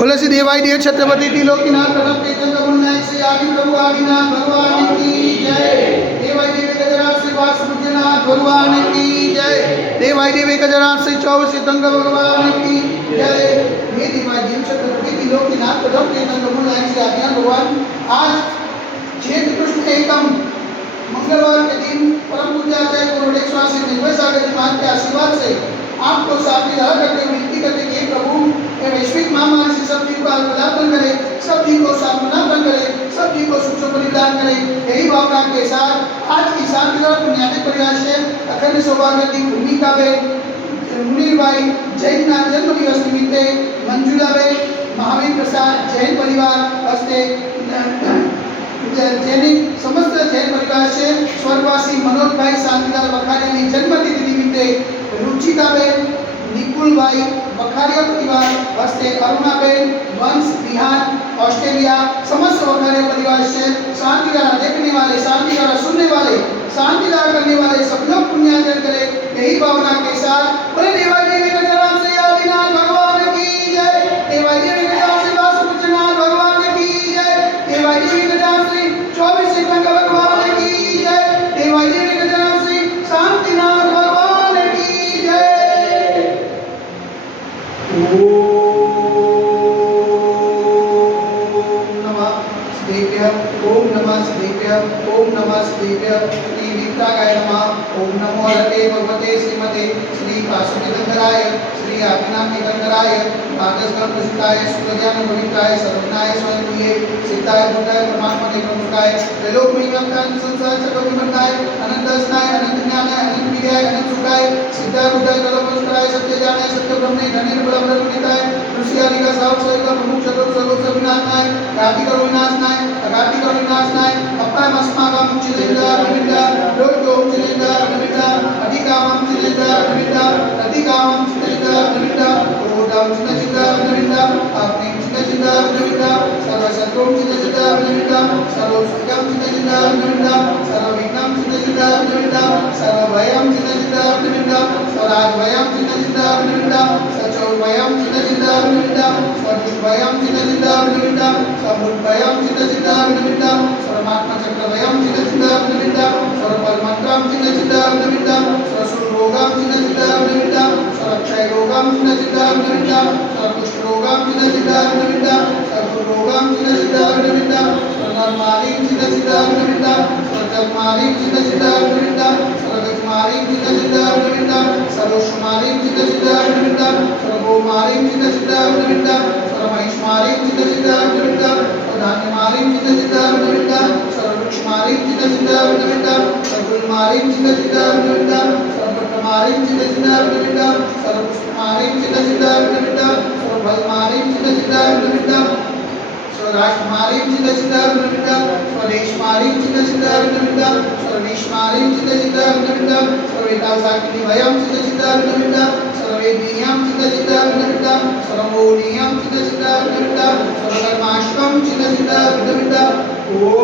बोले श्री देवाई देव छत्रपति त्रिलोकीनाथ प्रताप तीर्थंकर मुनिनाथ श्री आदि प्रभु आदिनाथ भगवान की जय। देवाई देव गजराज श्री वासुदेवनाथ भगवान की जय। देवाई देव गजराज श्री चौबीस तीर्थंकर भगवान की जय। ये देवाई देव छत्रपति त्रिलोकीनाथ प्रताप तीर्थंकर मुनिनाथ श्री आदिनाथ भगवान आज चैत्र कृष्ण एकम मंगलवार के दिन परम पूज्य आचार्य गुरुदेव स्वामी निर्भय सागर जी महाराज के आशीर्वाद से आपको साथी रह करके विनती करते कि प्रभु ये वैश्विक महामारी से सब जीव को प्रदान करे, सब जीव को सामना करे, सब जीव को सुख परिदान करे। यही भावना के साथ आज की शांति और पुण्यात्म परिवार से अखंड सौभाग्यवती भूमिका बेन मुनीर भाई जैन ना जन्म दिवस निमित्ते मंजुला बेन महावीर प्रसाद जैन परिवार हस्ते जैनिक समस्त जैन परिवार से स्वर्गवासी मनोज भाई शांतिलाल वखारिया की जन्मतिथि निमित्ते रुचिताबेन निकुल भाई वखारिया परिवार हस्ते अरुणाबेन वंश बिहार ऑस्ट्रेलिया समस्त वखारिया परिवार से शांतिलाल देखने वाले, शांतिलाल सुनने वाले, शांतिलाल करने वाले सब लोग पुण्यार्जन करें। यही भावना के साथ बोले देवाई देवी गजराज श्री आदिनाथ भगवान की जय। देवाई देवी गजराज श्री वासुदेवनाथ भगवान की जय। देवाई देवी गजराज श्री चौबीस तीर्थंकर भगवान की जय। देवाई देवी गजराज श्री शांतिनाथ भगवान की जय। ओम नमः शिवाय, ओम नमः शिवाय। श्री वित्रागाय नमः। ओम नमो हरते भगवते श्रीमते श्री वासुदेवनाथाय श्री आदिनाथ तीर्थंकराय मार्गस्कंद प्रसिद्धाय सुखज्ञान पवित्राय सर्वज्ञाय स्वयंभूये सिद्धाय बुद्धाय परमात्मने प्रमुखाय त्रैलोक में संसार चक्र विमताय अनंत अस्नाय अनंत ज्ञानाय अनंत विद्याय अनंत सुखाय सिद्धाय बुद्धाय कलोपस्त्राय सत्य ज्ञानाय सत्य ब्रह्मणे धन्य बल ब्रह्मनिताय ऋषि आदि का साव सहित प्रमुख चतुर्थ सर्वोच्च विनाशनाय राति करो विनाशनाय अगाति करो विनाशनाय अपना मस्मागम चिलिंदा विनिंदा लोक लोक चिलिंदा विनिंदा अधिकामम चिलिंदा विनिंदा अधिकामम चिलिंदा विनिंदा ओदम चिलिंदा विनिंदा अपने चिलिंदा विनिंदा सर्व शत्रुम चिलिंदा विनिंदा सर्व सुखम चिलिंदा विनिंदा सर्व विघ्नम चिलिंदा विनिंदा सर्व भयम चिलिंदा विनिंदा स्वराज भयम चिलिंदा विनिंदा सचौ भयम चिलिंदा विनिंदा स्वदुष भयम चिलिंदा विनिंदा समुद भयम चिलिंदा विनिंदा परमात्मा चक्र भयम चिलिंदा विनिंदा सर्व मंत्रम चिलिंदा विनिंदा सर्व रोगम चिलिंदा विनिंदा सर्व क्षय रोगम चिलिंदा विनिंदा सर्व कुष्ठ रोगम चिलिंदा विनिंदा सर्व रोगम चिलिंदा विनिंदा सर्व मालिक चिलिंदा विनिंदा सर्व मालिक चिलिंदा विनिंदा सर्व मालिक चिलिंदा विनिंदा सर्व मालिक चिलिंदा विनिंदा सर्व मालिक चिलिंदा विनिंदा सर्व महिष मालिक चिलिंदा विनिंदा धान्य मालिक चिलिंदा विनिंदा सर्व वृक्ष मालिक चिलिंदा विनिंदा सर्व मालिक चिलिंदा विनिंदा सर्व मालिक चिलिंदा विनिंदा सर्व पुष्प मालिक चिलिंदा विनिंदा सर्व फल मालिक चिलिंदा विनिंदा राष्ट्र मालिक चिलिंदा विनिंदा स्वदेश मालिक चिलिंदा विनिंदा सर्वेश मालिक चिलिंदा विनिंदा सर्वेता साक्षी भयम चिलिंदा विनिंदा सर्वेदियम चिलिंदा विनिंदा सर्वोनियम चिलिंदा विनिंदा सर्वकर्माष्टम चिलिंदा विनिंदा ओ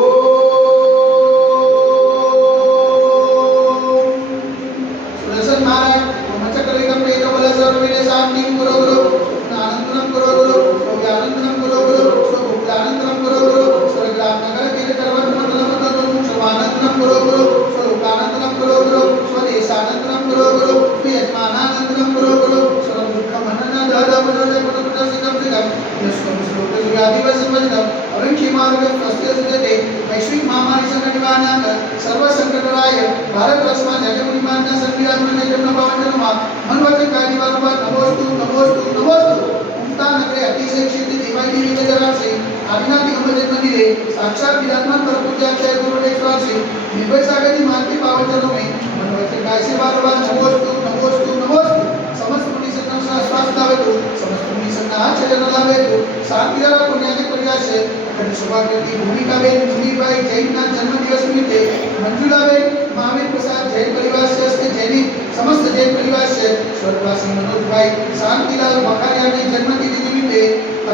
वैश्विक महामारी संकट निवारणार्थ सर्व संकटराय भारत रस्मा जगमुनिमाना संविधान जन्म पावनमा मनवचन काय निवारणार्थ नमोस्तु नमोस्तु नमोस्तु उक्ता नगरे अतिशय क्षेत्र देवाई देवी गजराज से आदिनाथ दिगंबर जन्म दिले साक्षात विराजमान पर पूज्य आचार्य गुरुदेव स्वामी निर्भय सागर जी महाराज के पावन चरणों में मनवचन काय से बार-बार नमोस्तु नमोस्तु नमोस्तु समस्त मुनि संतों स्वास्थ्य लावे तो समस्त मुनि संत आचरण लावे तो शांति और पुण्यात्म परिवार से अखंड सौभाग्यवती भूमिका बेन मुनीर भाई जैन ना जन्म दिवस निमित्ते मंजुला बेन महावीर प्रसाद जैन परिवार से हस्ते जैनिक समस्त जैन परिवार से स्वर्गवासी मनोज भाई शांतिलाल वखारिया की जन्मतिथि निमित्ते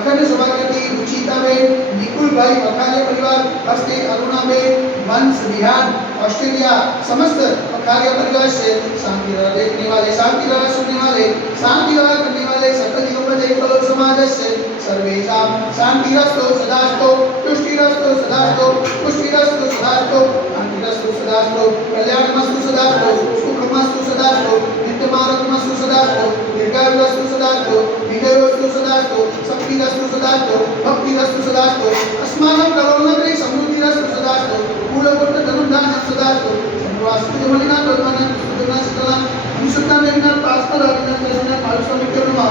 अखंड सौभाग्यवती रुचिता बेन निकुल भाई वखारिया परिवार हस्ते अरुणा बेन वंश बिहार ऑस्ट्रेलिया समस्त कार्य परिवार से शांति रहा देखने वाले, शांति रहा सुनने वाले, शांति रहा करने वाले सकल जीवोपते कलो समाज से सर्वेषां शांतिरस्तु सदास्तु तुष्टिरस्तु सदास्तु पुष्टिरस्तु सदास्तु शांतिरस्तु सदास्तु कल्याणमस्तु सदास्तु सुखमस्तु सदास्तु नित्यमारोग्यमस्तु सदास्तु दीर्घायुरस्तु सदास्तु विजयोस्तु सदास्तु शक्तिरस्तु सदास्तु भक्तिरस्तु सदास्तु अस्माकं कलोनगरे समृद्धिरस्तु सदास्तु कूलपुत्र धनुर्धान्यं सदास्तु चन्द्रवास्तु जमलिना तद्मनं सुदर्शना अनुसुता देविना पास्तर अभिनंदन मालस्वामित्यनुमा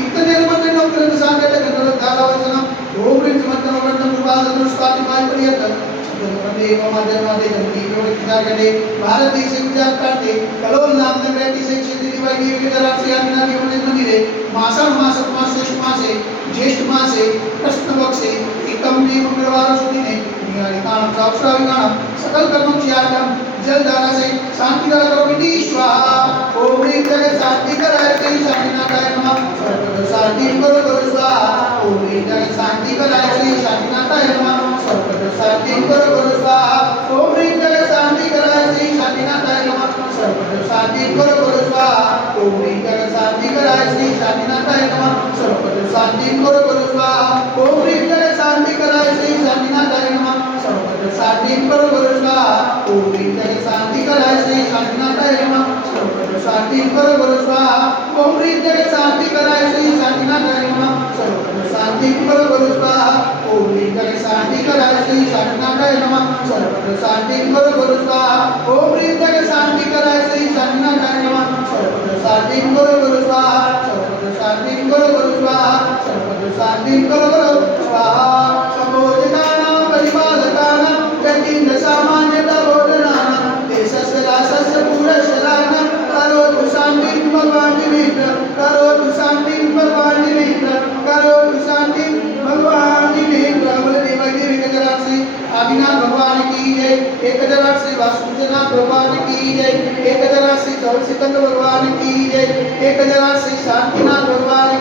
इत्तनेरमते नौकरन सागत गंधर्व धारावचनम ओम ह्रीं समर्थन वक्रम कृपालदनु स्वातिमाय पर्यंत चतुर्भुजे ममाजन्मादे जन्मी विवृतिदागणे भारत देशे गुजरात प्रांते कलोल नाम नगरे से क्षेत्र दिवाई देवी जरात से आदिना देवने मंदिरे मासा मास मासे मासे ज्येष्ठ मासे कृष्ण पक्षे एकम मे मंगलवार सुदिने नियारिकाणं साक्षराविकाणं सकल कर्मं चियार्कं जलधारा से शांति करा करो विधि स्वाहा ओम ह्रीं जगत शांति कराय ते शांतिनाथाय नमः सर्वत्र शांति करो करो स्वाहा ओम ह्रीं जगत शांति कराय ते शांतिनाथाय नमः सर्वत्र शांति करो करो स्वाहा ओम ह्रीं जगत शांति कराय ते शांतिनाथाय नमः सर्वत्र शांति करो करो स्वाहा ओम ह्रीं जगत शांति कराय ते शांतिनाथाय नमः सर्वत्र शांति करो करो स्वाहा ओम ह्रीं जगत शांति कराय ते शांतिनाथाय नमः सर्वत्र शांति करो करो स्वाहा ओम ह्रीं जगत शांति कराय ते शांतिनाथाय नमः सर्वत्र शांति करो करो स्वाहा ओम ह्रीं जगत शांति कराय ते शांतिनाथाय नमः सर्वत्र शांति करो करो स्वाहा ओम ह्रीं जगत शांति कराय ते शांतिनाथाय नमः सर्वत्र शांति करो करो स्वाहा ओम ह्रीं जगत शांति कराय ते शांतिनाथाय नमः सर्वत्र शांति करो करो स्वाहा सर्वत्र शांति करो करो स्वाहा सर्वत्र शांति करो करो स्वाहा समोजनानां परिपालकानां यतीन्द्र सामान्यता बोधनानां देशस्य राष्ट्रस्य पुरशराणां करोतु शान्तिं भगवान् दिवेन्द्र करोतु शान्तिं भगवान् दिवेन्द्र करोतु शान्तिं भगवान् दिवेन्द्र बोले देवादेवी गजराक्षी आदिनाथ भगवान की जय एक हजार श्री वासुदेवनाथ भगवान की जय एक हजार श्री चौरसिकंद भगवान की जय एक हजार श्री शांतिनाथ भगवान